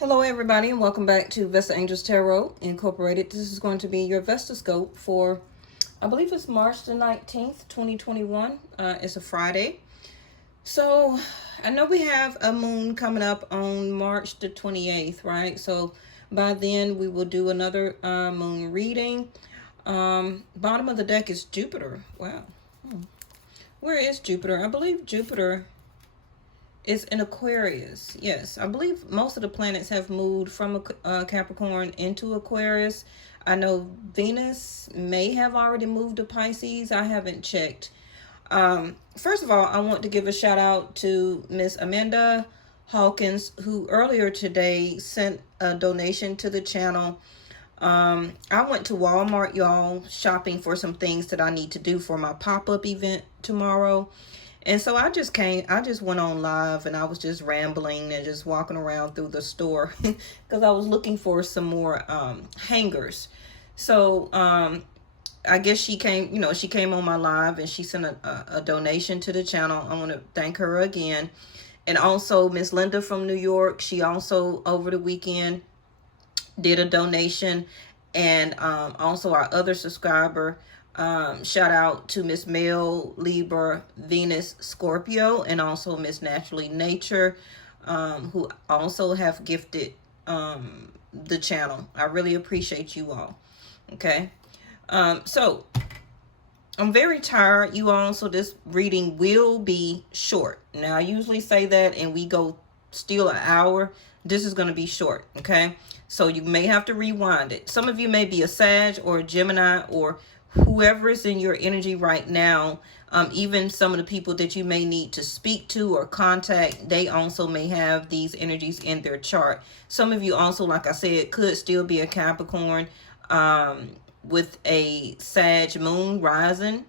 Hello everybody and welcome back to Vestaangelstarot Incorporated. This is going to be your Vestascope for, I believe it's March the 19th, 2021. It's a Friday. So I know we have a moon coming up on March the 28th, right? So by then we will do another moon reading. Bottom of the deck is Jupiter. Wow. Where is Jupiter? I believe Jupiter is in Aquarius. Yes, I believe most of the planets have moved from Capricorn into Aquarius. I know Venus may have already moved to Pisces. I haven't checked. First of all, I want to give a shout out to Miss Amanda Hawkins, who earlier today sent a donation to the channel. I went to Walmart, y'all, shopping for some things that I need to do for my pop-up event tomorrow. And so I just went on live and I was just rambling and just walking around through the store because I was looking for some more hangers. So I guess she came on my live and she sent a donation to the channel. I want to thank her again. And also Miss Linda from New York, she also over the weekend did a donation. And also our other subscriber, shout out to Miss Mel, Libra, Venus, Scorpio, and also Miss Naturally Nature, who also have gifted the channel. I really appreciate you all. Okay. So I'm very tired, you all, so this reading will be short. Now, I usually say that and we go still an hour. This is going to be short, okay? So you may have to rewind it. Some of you may be a Sag or a Gemini or whoever is in your energy right now. Even some of the people that you may need to speak to or contact, they also may have these energies in their chart. Some of you also, like I said, could still be a Capricorn with a Sag moon rising,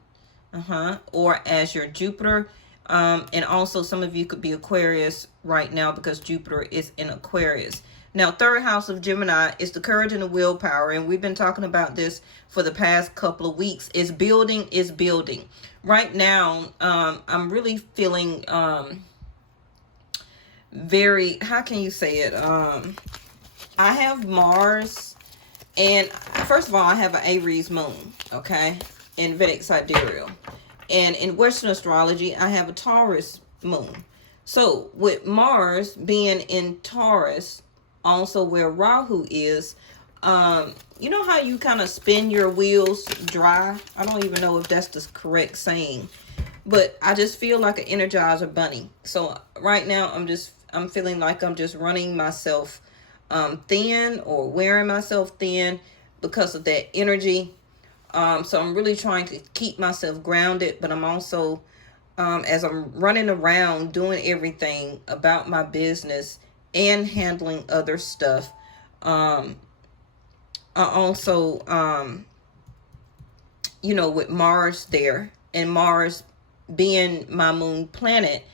or as your Jupiter. And also some of you could be Aquarius right now because Jupiter is in Aquarius. Now, third house of Gemini is the courage and the willpower. And we've been talking about this for the past couple of weeks. Is building. Right now, I'm really feeling very, how can you say it? I have Mars. And first of all, I have an Aries moon, okay, in Vedic sidereal. And in Western astrology, I have a Taurus moon. So with Mars being in Taurus, also where Rahu is, you know how you kind of spin your wheels dry? I don't even know if that's the correct saying, but I just feel like an Energizer bunny. So right now I'm feeling like I'm just running myself thin or wearing myself thin because of that energy. So I'm really trying to keep myself grounded, but I'm also, as I'm running around doing everything about my business and handling other stuff, I also, with Mars there and Mars being my moon planet,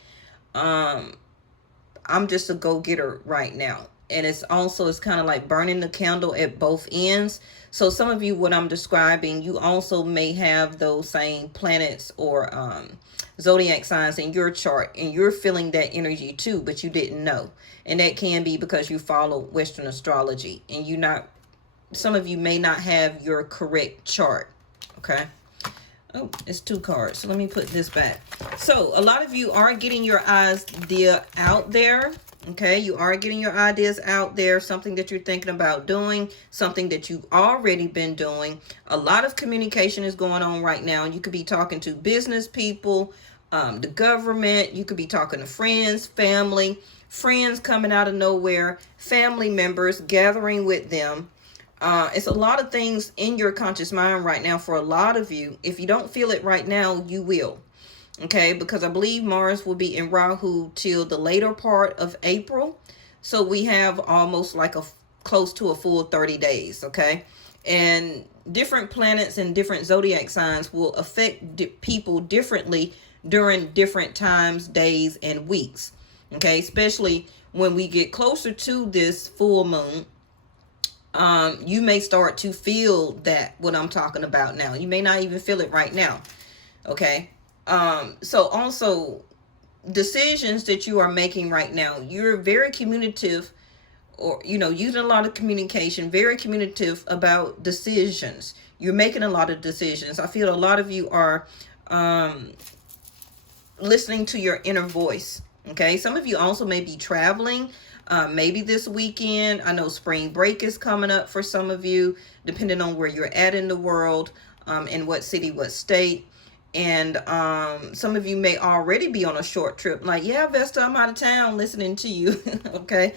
I'm just a go-getter right now. And it's kind of like burning the candle at both ends. So some of you, what I'm describing, you also may have those same planets or zodiac signs in your chart, and you're feeling that energy too, but you didn't know. And that can be because you follow Western astrology and some of you may not have your correct chart. Okay. Oh, it's 2 cards. So let me put this back. So a lot of you are getting your idea out there. Okay, you are getting your ideas out there, something that you're thinking about doing, something that you've already been doing. A lot of communication is going on right now. You could be talking to business people, the government. You could be talking to friends, family, friends coming out of nowhere, family members, gathering with them. It's a lot of things in your conscious mind right now for a lot of you. If you don't feel it right now, you will. Okay, because I believe Mars will be in Rahu till the later part of April. So we have almost like close to a full 30 days. Okay, and different planets and different zodiac signs will affect people differently during different times, days, and weeks. Okay, especially when we get closer to this full moon. You may start to feel what I'm talking about now. You may not even feel it right now. Okay. So also decisions that you are making right now, you're very communicative or, you know, using a lot of communication, very communicative about decisions. You're making a lot of decisions. I feel a lot of you are listening to your inner voice. Okay, some of you also may be traveling, maybe this weekend. I know spring break is coming up for some of you, depending on where you're at in the world, in what city, what state. And some of you may already be on a short trip, like, yeah, Vesta, I'm out of town listening to you. Okay,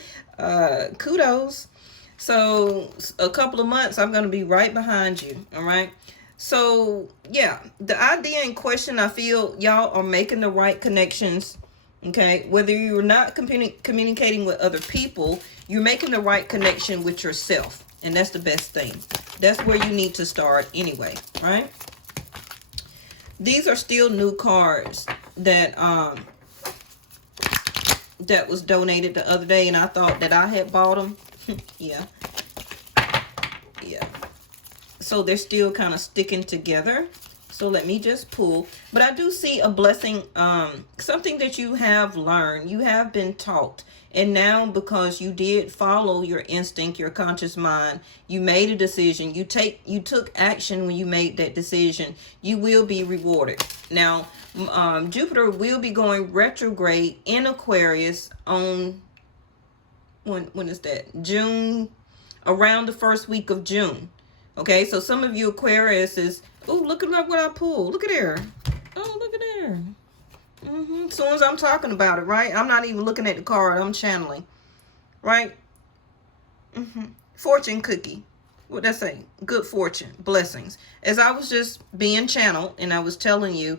kudos. So a couple of months, I'm going to be right behind you. All right. So yeah, the idea in question, I feel y'all are making the right connections. Okay, whether you're not communicating with other people, you're making the right connection with yourself, and that's the best thing. That's where you need to start anyway, right? These are still new cards that that was donated the other day, and I thought that I had bought them. Yeah. So they're still kind of sticking together. So let me just pull. But I do see a blessing, something that you have learned, you have been taught. And now, because you did follow your instinct, your conscious mind, you made a decision, you took action when you made that decision, you will be rewarded. Now, Jupiter will be going retrograde in Aquarius on, when is that? June, around the first week of June. Okay, so some of you Aquarius is, oh, look at what I pulled. Look at there. Oh, look at there. As soon as I'm talking about it, right? I'm not even looking at the card. I'm channeling, right? Fortune cookie. What that say? Good fortune, blessings. As I was just being channeled, and I was telling you,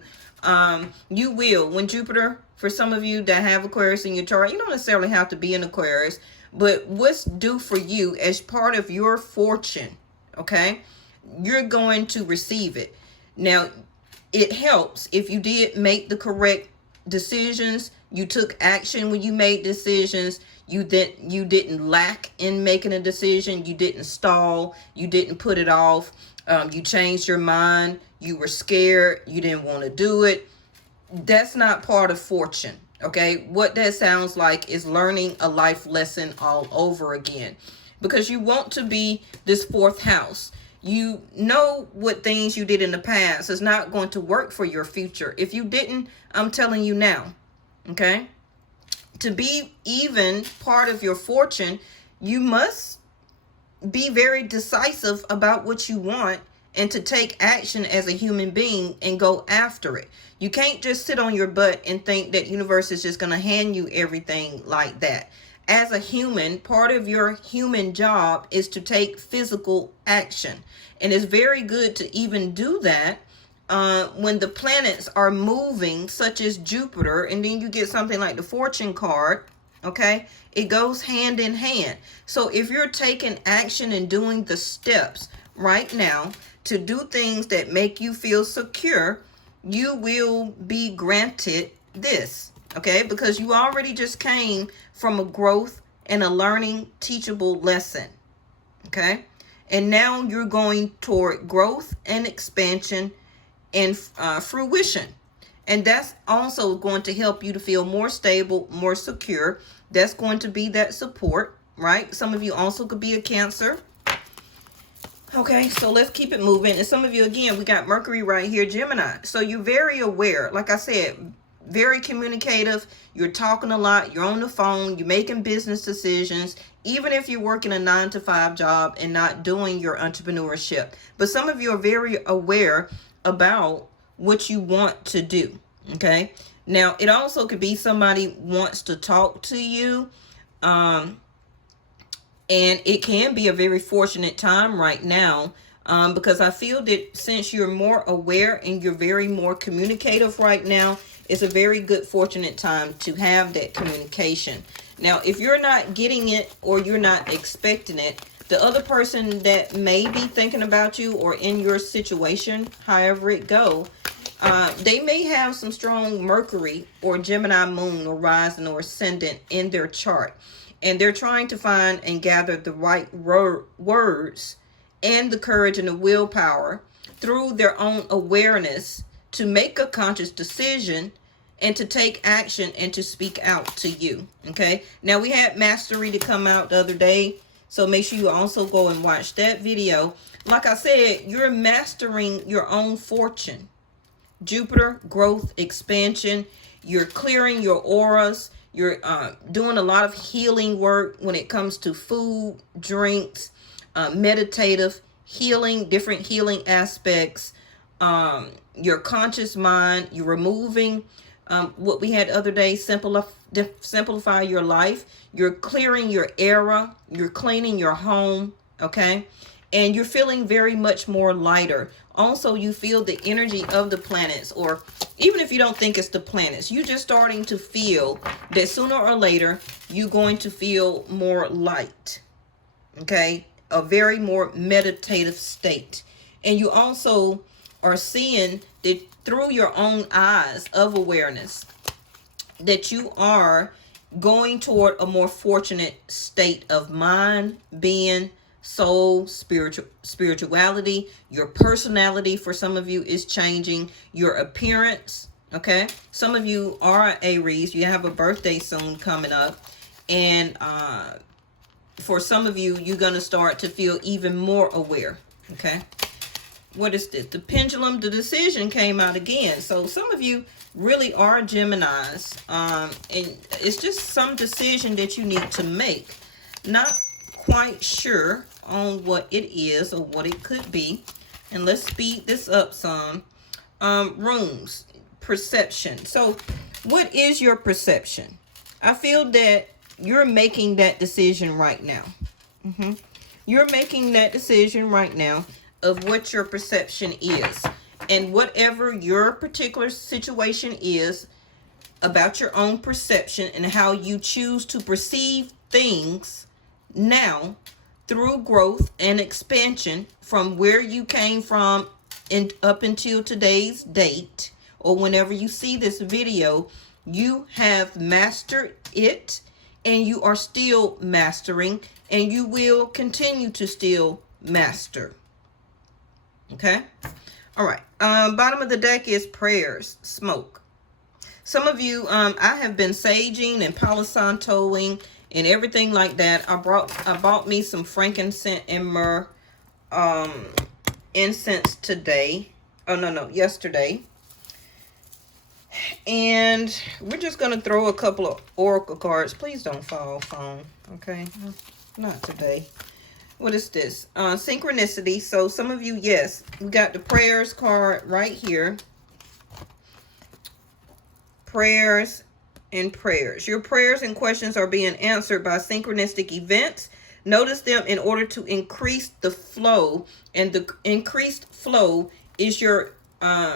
you will, when Jupiter, for some of you that have Aquarius in your chart, you don't necessarily have to be an Aquarius, but what's due for you as part of your fortune, okay, you're going to receive it. Now, it helps if you did make the correct decisions, you took action when you made decisions, you didn't lack in making a decision, you didn't stall, you didn't put it off, you changed your mind, you were scared, you didn't want to do it. That's not part of fortune. Okay, what that sounds like is learning a life lesson all over again, because you want to be this fourth house. You know what things you did in the past is not going to work for your future. If you didn't, I'm telling you now, okay? To be even part of your fortune, you must be very decisive about what you want and to take action as a human being and go after it. You can't just sit on your butt and think that universe is just going to hand you everything like that. As a human, part of your human job is to take physical action. And it's very good to even do that when the planets are moving, such as Jupiter, and then you get something like the fortune card, okay? It goes hand in hand. So if you're taking action and doing the steps right now to do things that make you feel secure, you will be granted this, okay? Because you already just came from a growth and a learning teachable lesson, okay? And now you're going toward growth and expansion and fruition. And that's also going to help you to feel more stable, more secure. That's going to be that support, right? Some of you also could be a Cancer. Okay, so let's keep it moving. And some of you, again, we got Mercury right here, Gemini. So you're very aware. Like I said, very communicative. You're talking a lot. You're on the phone. You're making business decisions, even if you're working a 9-to-5 job and not doing your entrepreneurship. But some of you are very aware about what you want to do. Okay. Now, it also could be somebody wants to talk to you. And it can be a very fortunate time right now, because I feel that since you're more aware and you're very more communicative right now, it's a very good fortunate time to have that communication. Now, if you're not getting it or you're not expecting it, the other person that may be thinking about you or in your situation, however it go, they may have some strong Mercury or Gemini moon or rising or ascendant in their chart. And they're trying to find and gather the right words and the courage and the willpower through their own awareness to make a conscious decision and to take action and to speak out to you. Okay, now we had Mastery to come out the other day, so make sure you also go and watch that video. Like I said, you're mastering your own fortune. Jupiter, growth, expansion. You're clearing your auras. You're doing a lot of healing work when it comes to food, drinks, meditative healing, different healing aspects. Your conscious mind. You're removing what we had the other day, simplify your life. You're clearing your era. You're cleaning your home. Okay. And you're feeling very much more lighter. Also, you feel the energy of the planets, or even if you don't think it's the planets, you're just starting to feel that sooner or later, you're going to feel more light. Okay? A very more meditative state. And you also are seeing that through your own eyes of awareness, that you are going toward a more fortunate state of mind, being, soul, spirituality. Your personality for some of you is changing. Your appearance. Okay, some of you are Aries. You have a birthday soon coming up, and for some of you, you're going to start to feel even more aware. Okay, what is this? The pendulum, the decision came out again. So some of you really are Geminis, and it's just some decision that you need to make. Not quite sure on what it is or what it could be. And let's speed this up some. Rooms, perception. So what is your perception? I feel that you're making that decision right now. You're making that decision right now of what your perception is. And whatever your particular situation is about your own perception and how you choose to perceive things now, through growth and expansion from where you came from and up until today's date, or whenever you see this video, you have mastered it, and you are still mastering, and you will continue to still master. Okay? All right. Bottom of the deck is prayers, smoke. Some of you, I have been saging and Palo Santoing and everything like that. I bought me some frankincense and myrrh incense today. Oh, no, yesterday. And we're just going to throw a couple of oracle cards. Please don't fall, phone. Okay? Not today. What is this? Synchronicity. So some of you, yes, we got the prayers card right here. Prayers and prayers. Your prayers and questions are being answered by synchronistic events. Notice them in order to increase the flow, and the increased flow is your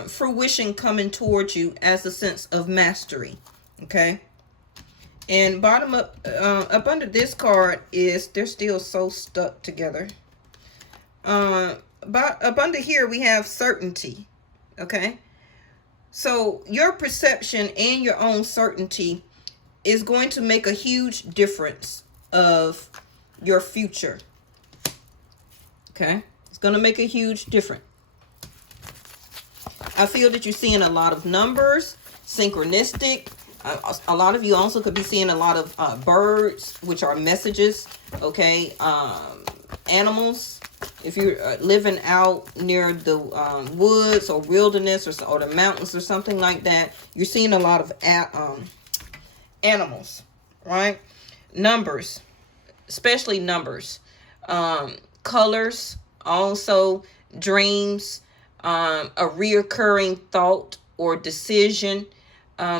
fruition coming towards you as a sense of mastery. Okay, and bottom up under this card is, they're still so stuck together. But up under here we have certainty. Okay, so your perception and your own certainty is going to make a huge difference of your future. Okay, it's going to make a huge difference. I feel that you're seeing a lot of numbers, synchronistic. A lot of you also could be seeing a lot of birds, which are messages. Okay, animals. If you're living out near the woods or wilderness or the mountains or something like that, you're seeing a lot of animals, right? Numbers, especially numbers. Colors, also dreams, a reoccurring thought or decision.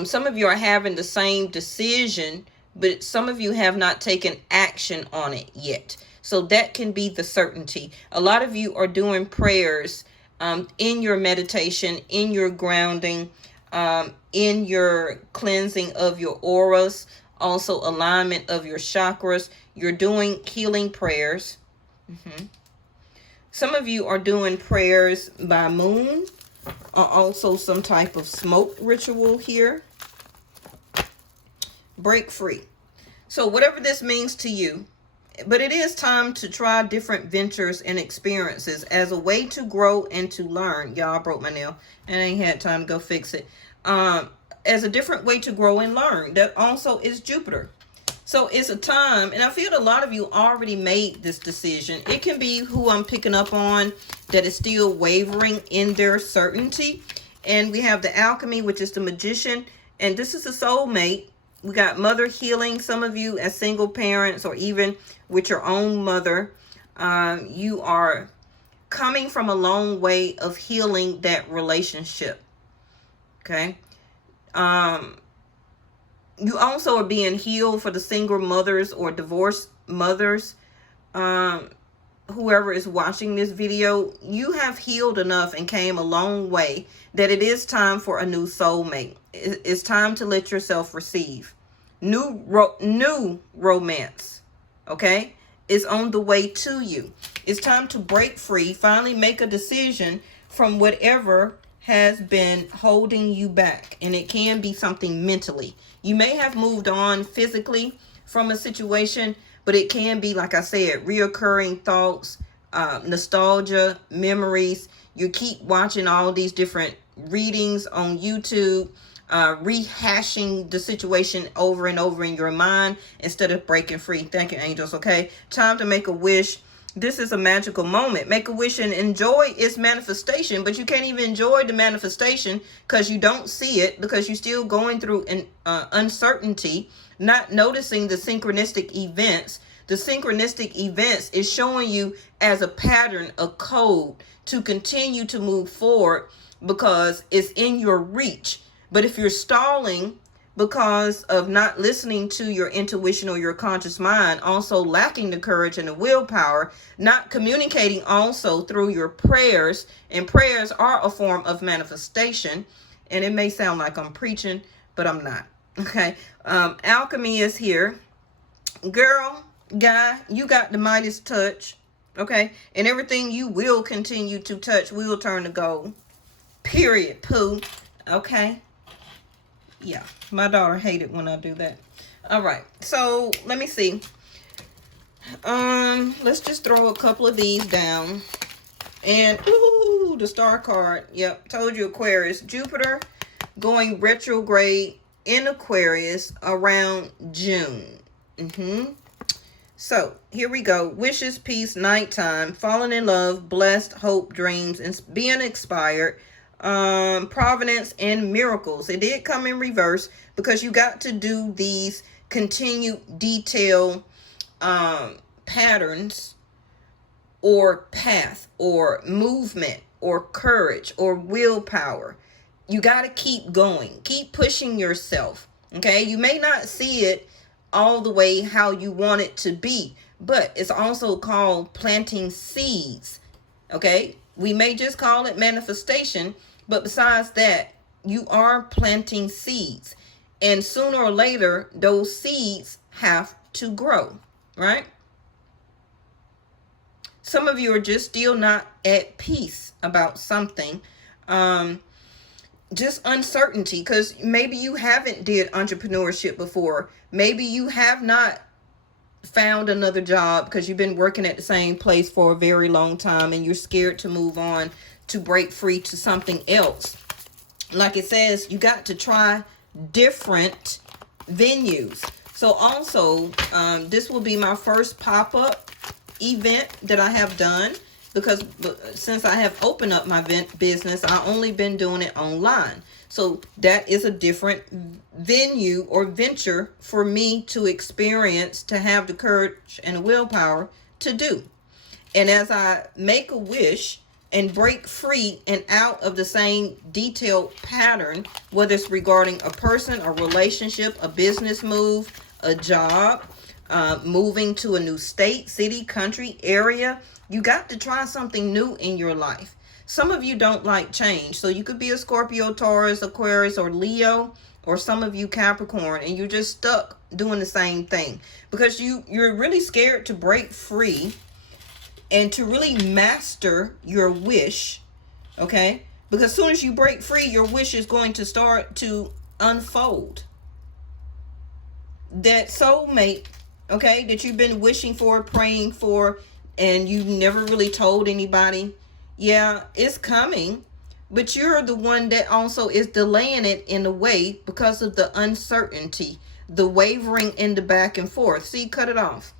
Some of you are having the same decision, but some of you have not taken action on it yet. So that can be the certainty. A lot of you are doing prayers in your meditation, in your grounding, in your cleansing of your auras, also alignment of your chakras. You're doing healing prayers. Some of you are doing prayers by moon, or also some type of smoke ritual here. Break free. So whatever this means to you, but it is time to try different ventures and experiences as a way to grow and to learn. Y'all, broke my nail and I ain't had time to go fix it. as a different way to grow and learn. That also is Jupiter. So it's a time, and I feel a lot of you already made this decision. It can be who I'm picking up on that is still wavering in their certainty. And we have the alchemy, which is the magician. And this is a soulmate. We got mother healing. Some of you as single parents or even with your own mother, you are coming from a long way of healing that relationship. Okay. You also are being healed for the single mothers or divorced mothers. Whoever is watching this video, you have healed enough and came a long way that it is time for a new soulmate. It's time to let yourself receive. New romance, okay, is on the way to you. It's time to break free, finally make a decision from whatever has been holding you back. And it can be something mentally. You may have moved on physically from a situation, but it can be, like I said, reoccurring thoughts, nostalgia, memories. You keep watching all these different readings on YouTube, rehashing the situation over and over in your mind instead of breaking free. Thank you, angels. Okay, time to make a wish. This is a magical moment. Make a wish and enjoy its manifestation, but you can't even enjoy the manifestation because you don't see it, because you're still going through an uncertainty, not noticing the synchronistic events. The synchronistic events is showing you as a pattern, a code to continue to move forward because it's in your reach. But if you're stalling because of not listening to your intuition or your conscious mind, also lacking the courage and the willpower, not communicating also through your prayers, and prayers are a form of manifestation. And it may sound like I'm preaching, but I'm not. Okay. Alchemy is here. Girl, guy, you got the Midas touch. Okay. And everything you will continue to touch will turn to gold. Period. Pooh. Okay. Yeah, my daughter hated when I do that. All right, so let me see. Let's just throw a couple of these down. And ooh, the star card. Yep, told you Aquarius. Jupiter going retrograde in Aquarius around June. So here we go. Wishes, peace, nighttime, falling in love, blessed, hope, dreams, and being inspired. Providence and miracles. It did come in reverse because you got to do these continued detail patterns or path or movement or courage or willpower. You got to keep going, keep pushing yourself. Okay, you may not see it all the way how you want it to be, but it's also called planting seeds. Okay, we may just call it manifestation, but besides that, you are planting seeds. And sooner or later, those seeds have to grow, right? Some of you are just still not at peace about something. Just uncertainty, because maybe you haven't did entrepreneurship before. Maybe you have not found another job because you've been working at the same place for a very long time and you're scared to move on, to break free to something else. Like it says, you got to try different venues. So also, this will be my first pop-up event that I have done, because since I have opened up my business, I've only been doing it online. So that is a different venue or venture for me to experience, to have the courage and the willpower to do. And as I make a wish and break free and out of the same detailed pattern, whether it's regarding a person, a relationship, a business move, a job, moving to a new state, city, country, area, you got to try something new in your life. Some of you don't like change. So you could be a Scorpio, Taurus, Aquarius, or Leo, or some of you Capricorn, and you're just stuck doing the same thing because you're really scared to break free and to really master your wish. Okay? Because as soon as you break free, your wish is going to start to unfold. That soulmate, okay, that you've been wishing for, praying for, and you never really told anybody, yeah, it's coming, but you're the one that also is delaying it in a way because of the uncertainty, the wavering in the back and forth. See, cut it off.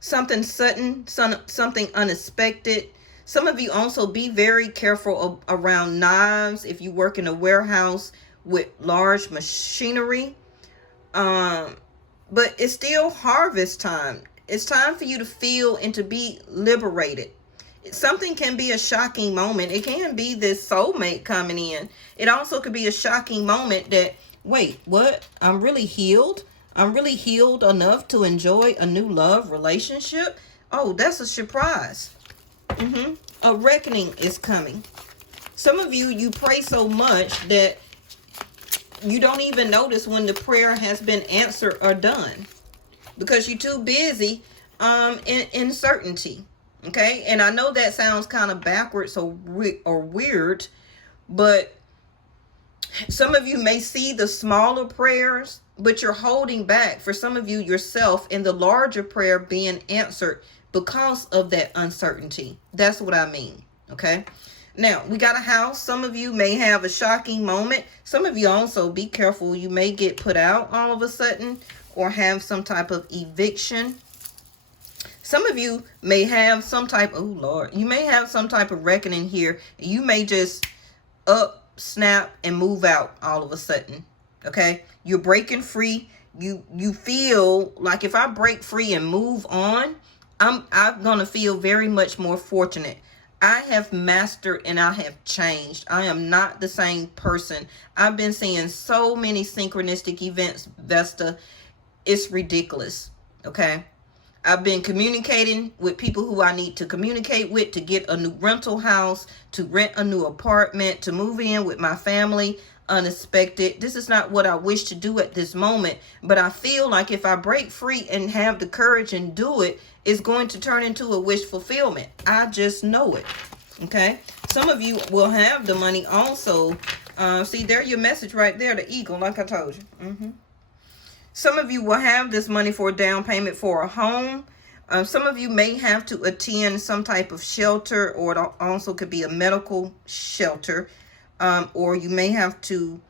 Something sudden, something unexpected. Some of you also be very careful around knives if you work in a warehouse with large machinery. But it's still harvest time. It's time for you to feel and to be liberated. Something can be a shocking moment. It can be this soulmate coming in. It also could be a shocking moment that, wait, what? I'm really healed. I'm really healed enough to enjoy a new love relationship. Oh, that's a surprise. A reckoning is coming. Some of you, you pray so much that you don't even notice when the prayer has been answered or done because you're too busy in certainty. Okay, and I know that sounds kind of backwards or weird, but some of you may see the smaller prayers, but you're holding back, for some of you, yourself in the larger prayer being answered because of that uncertainty. That's what I mean. Okay. Now, we got a house. Some of you may have a shocking moment. Some of you also, be careful. You may get put out all of a sudden or have some type of eviction. Some of you may have some type, oh Lord, you may have some type of reckoning here. You may just snap and move out all of a sudden. Okay. You're breaking free. You feel like if I break free and move on, I'm going to feel very much more fortunate. I have mastered and I have changed. I am not the same person. I've been seeing so many synchronistic events, Vesta. It's ridiculous. Okay. I've been communicating with people who I need to communicate with to get a new rental house, to rent a new apartment, to move in with my family. Unexpected. This is not what I wish to do at this moment, but I feel like if I break free and have the courage and do it, it's going to turn into a wish fulfillment. I just know it. Okay. Some of you will have the money also. See, there's your message right there, the eagle, like I told you. Some of you will have this money for a down payment for a home. Some of you may have to attend some type of shelter, or it also could be a medical shelter. Or you may have to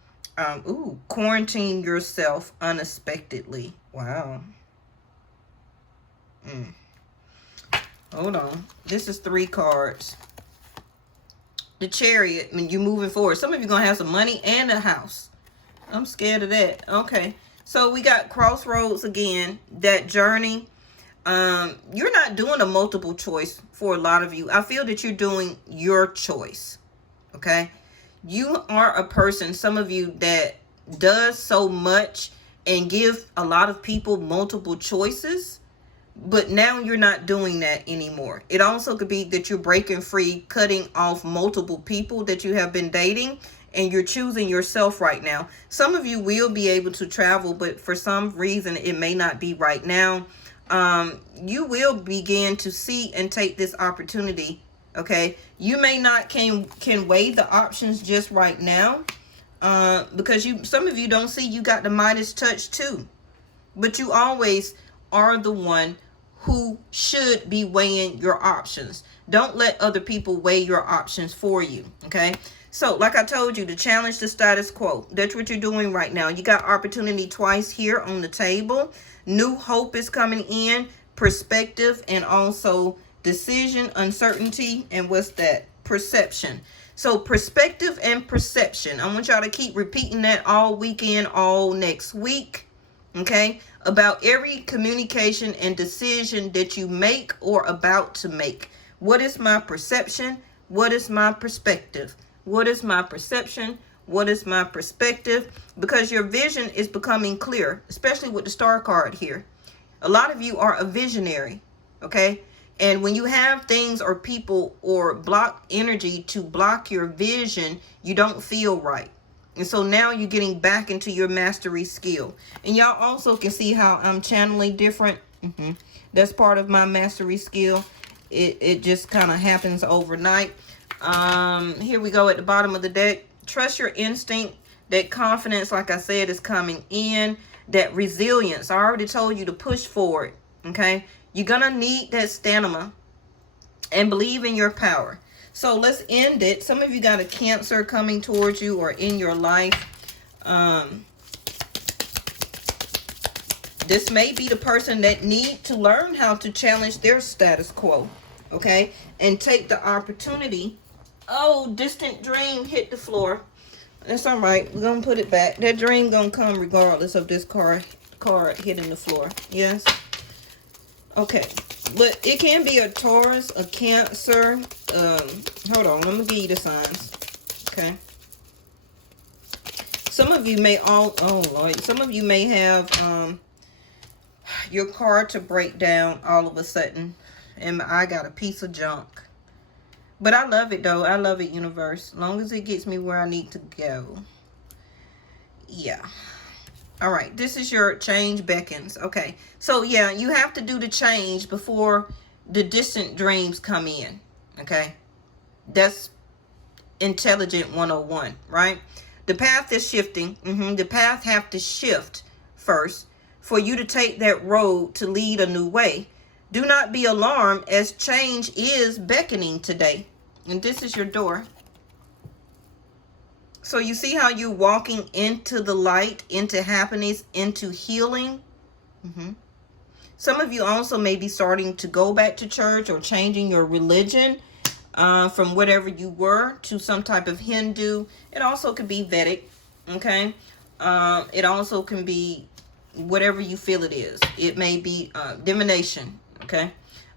quarantine yourself unexpectedly. Wow. Hold on. This is 3 cards. The Chariot, when you're moving forward. Some of you are going to have some money and a house. I'm scared of that. Okay. So we got Crossroads again. That journey. You're not doing a multiple choice for a lot of you. I feel that you're doing your choice. Okay. You are a person, some of you, that does so much and give a lot of people multiple choices, but now you're not doing that anymore. It also could be that you're breaking free, cutting off multiple people that you have been dating, and you're choosing yourself right now. Some of you will be able to travel, but for some reason it may not be right now. You will begin to see and take this opportunity. Okay, you may not can weigh the options just right now, because some of you don't see you got the Midas touch too, but you always are the one who should be weighing your options. Don't let other people weigh your options for you. Okay, so like I told you, to challenge the status quo, that's what you're doing right now. You got opportunity twice here on the table. New hope is coming in, perspective, and also decision, uncertainty, and what's that? Perception. So perspective and perception. I want y'all to keep repeating that all weekend, all next week. Okay? About every communication and decision that you make or about to make. What is my perception? What is my perspective? What is my perception? What is my perspective? Because your vision is becoming clear, especially with the star card here. A lot of you are a visionary. Okay? And when you have things or people or block energy to block your vision, you don't feel right. And so now you're getting back into your mastery skill. And y'all also can see how I'm channeling different. That's part of my mastery skill. It just kind of happens overnight. Here we go at the bottom of the deck. Trust your instinct. That confidence, like I said, is coming in. That resilience. I already told you to push forward. Okay. You're going to need that stamina and believe in your power. So let's end it. Some of you got a Cancer coming towards you or in your life. This may be the person that need to learn how to challenge their status quo, okay? And take the opportunity. Oh, distant dream hit the floor. That's all right. We're going to put it back. That dream going to come regardless of this card hitting the floor. Yes? Okay. But it can be a Taurus, a Cancer. Hold on. Let me give you the signs. Okay. Some of you may some of you may have your car to break down all of a sudden. And I got a piece of junk. But I love it, though. I love it, universe. As long as it gets me where I need to go. Yeah. All right. This is your change beckons. Okay. So, yeah, you have to do the change before the distant dreams come in. Okay. That's intelligent 101, right? The path is shifting. The path have to shift first for you to take that road to lead a new way. Do not be alarmed, as change is beckoning today. And this is your door. So you see how you're walking into the light, into happiness, into healing. Some of you also may be starting to go back to church or changing your religion from whatever you were to some type of Hindu. It also could be Vedic, okay? It also can be whatever you feel it is. It may be divination, okay?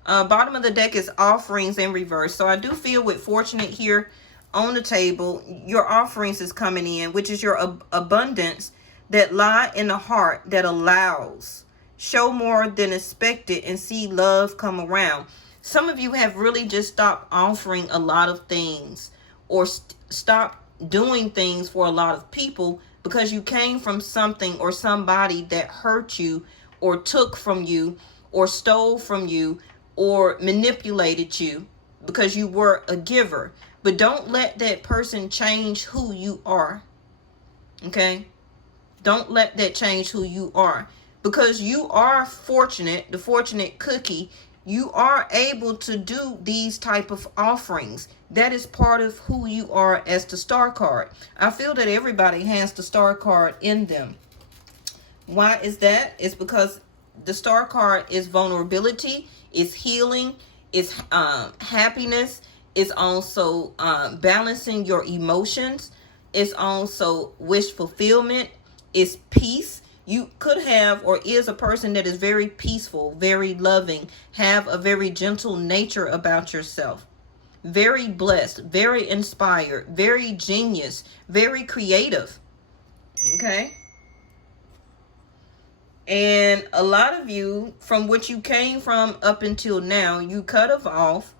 Bottom of the deck is offerings in reverse. So I do feel with fortunate here on the table, your offerings is coming in, which is your abundance that lie in the heart that allows. Show more than expected and see love come around. Some of you have really just stopped offering a lot of things or stopped doing things for a lot of people because you came from something or somebody that hurt you or took from you or stole from you or manipulated you because you were a giver. But don't let that person change who you are. Okay? Don't let that change who you are. Because you are fortunate, the fortunate cookie, you are able to do these type of offerings. That is part of who you are as the star card. I feel that everybody has the star card in them. Why is that? It's because the star card is vulnerability, is healing, is happiness, is also balancing your emotions, it's also wish fulfillment, is peace. You could have or is a person that is very peaceful, very loving, have a very gentle nature about yourself, very blessed, very inspired, very genius, very creative. Okay? And a lot of you, from what you came from up until now, you cut off,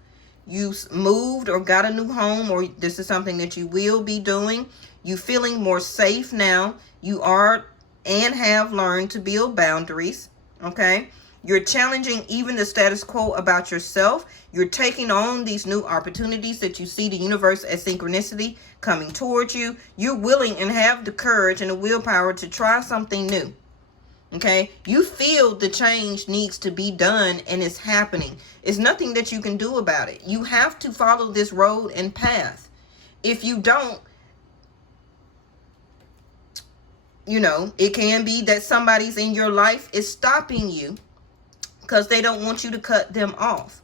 you moved or got a new home, or this is something that you will be doing. You feeling more safe now. You are and have learned to build boundaries. Okay? You're challenging even the status quo about yourself. You're taking on these new opportunities that you see the universe as synchronicity coming towards you. You're willing and have the courage and the willpower to try something new. Okay, you feel the change needs to be done and it's happening. It's nothing that you can do about it. You have to follow this road and path. If you don't, you know, it can be that somebody's in your life is stopping you because they don't want you to cut them off.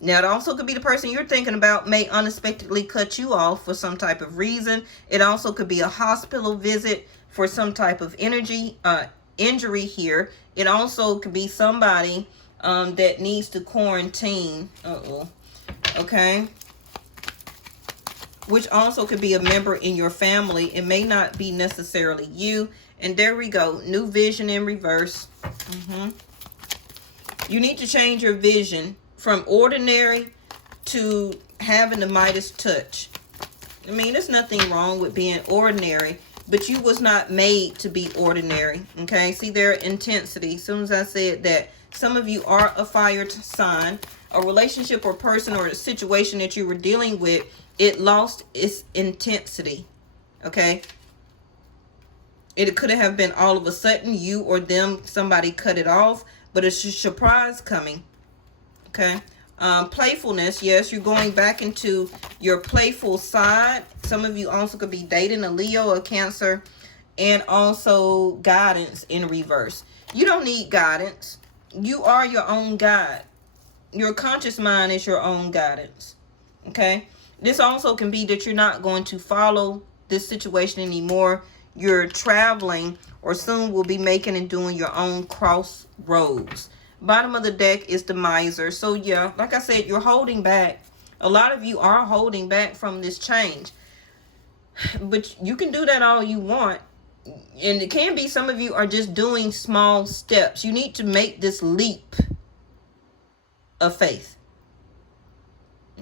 Now, it also could be the person you're thinking about may unexpectedly cut you off for some type of reason. It also could be a hospital visit for some type of injury here. It also could be somebody that needs to quarantine. Okay. Which also could be a member in your family. It may not be necessarily you. And there we go. New vision in reverse. You need to change your vision from ordinary to having the Midas touch. I mean, there's nothing wrong with being ordinary, but you was not made to be ordinary. Okay, see their intensity. As soon as I said that, some of you are a fire sign. A relationship or person or a situation that you were dealing with, it lost its intensity. Okay, it could have been all of a sudden, you or them, somebody cut it off, but it's a surprise coming. Okay, Playfulness, yes, you're going back into your playful side. Some of you also could be dating a Leo or Cancer. And also guidance in reverse. You don't need guidance. You are your own guide. Your conscious mind is your own guidance. Okay? This also can be that you're not going to follow this situation anymore. You're traveling, or soon will be making and doing your own crossroads. Bottom of the deck is the Miser. So yeah, like I said, you're holding back. A lot of you are holding back from this change. But you can do that all you want. And it can be some of you are just doing small steps. You need to make this leap of faith.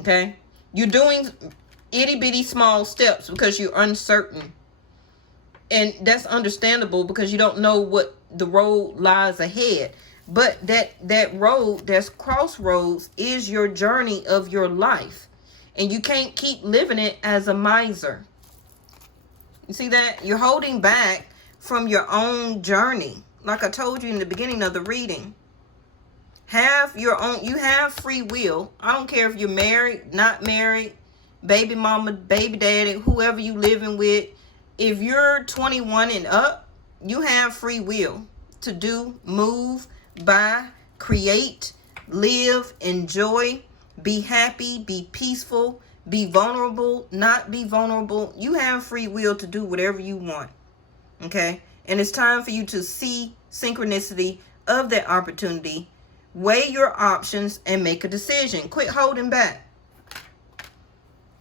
Okay? You're doing itty bitty small steps because you're uncertain. And that's understandable because you don't know what the road lies ahead. But that road, that's crossroads, is your journey of your life. And you can't keep living it as a miser. You see that? You're holding back from your own journey. Like I told you in the beginning of the reading. Have your own, you have free will. I don't care if you're married, not married, baby mama, baby daddy, whoever you living with. If you're 21 and up, you have free will to do, move, buy, create, live, enjoy, be happy, be peaceful, be vulnerable, not be vulnerable. You have free will to do whatever you want. Okay? And it's time for you to see synchronicity of that opportunity. Weigh your options and make a decision. Quit holding back.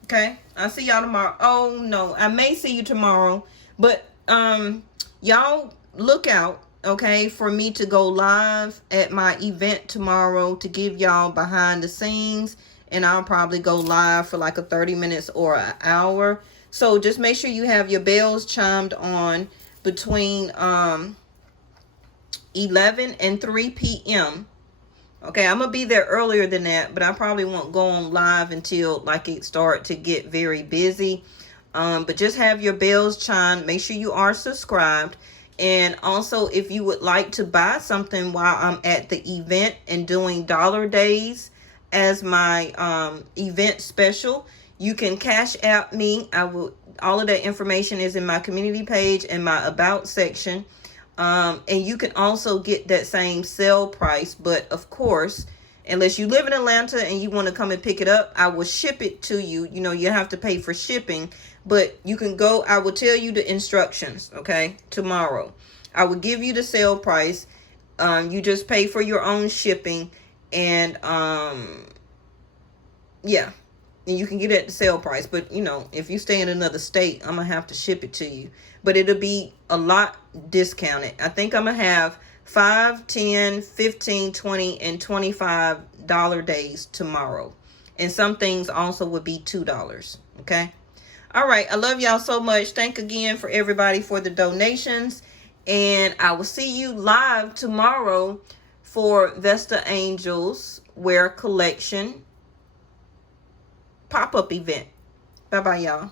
Okay? I'll see y'all tomorrow. Oh, no. I may see you tomorrow. But y'all look out, okay, for me to go live at my event tomorrow to give y'all behind the scenes. And I'll probably go live for like a 30 minutes or an hour. So just make sure you have your bells chimed on between 11 and 3 p.m. Okay, I'm going to be there earlier than that, but I probably won't go on live until like it start to get very busy. But just have your bells chimed. Make sure you are subscribed. And also, if you would like to buy something while I'm at the event and doing dollar days as my event special, you can Cash App me. All of that information is in my community page and my about section. And you can also get that same sale price. But of course, unless you live in Atlanta and you want to come and pick it up, I will ship it to you. You know, you have to pay for shipping. But you can go, I will tell you the instructions, okay, tomorrow. I will give you the sale price. You just pay for your own shipping. And, yeah. And you can get it at the sale price. But, you know, if you stay in another state, I'm going to have to ship it to you. But it'll be a lot discounted. I think I'm going to have $5, $10, $15, $20, and $25 days tomorrow. And some things also would be $2. Okay? All right. I love y'all so much. Thank again for everybody for the donations. And I will see you live tomorrow for Vestaangels Wear Collection pop-up event. Bye-bye, y'all.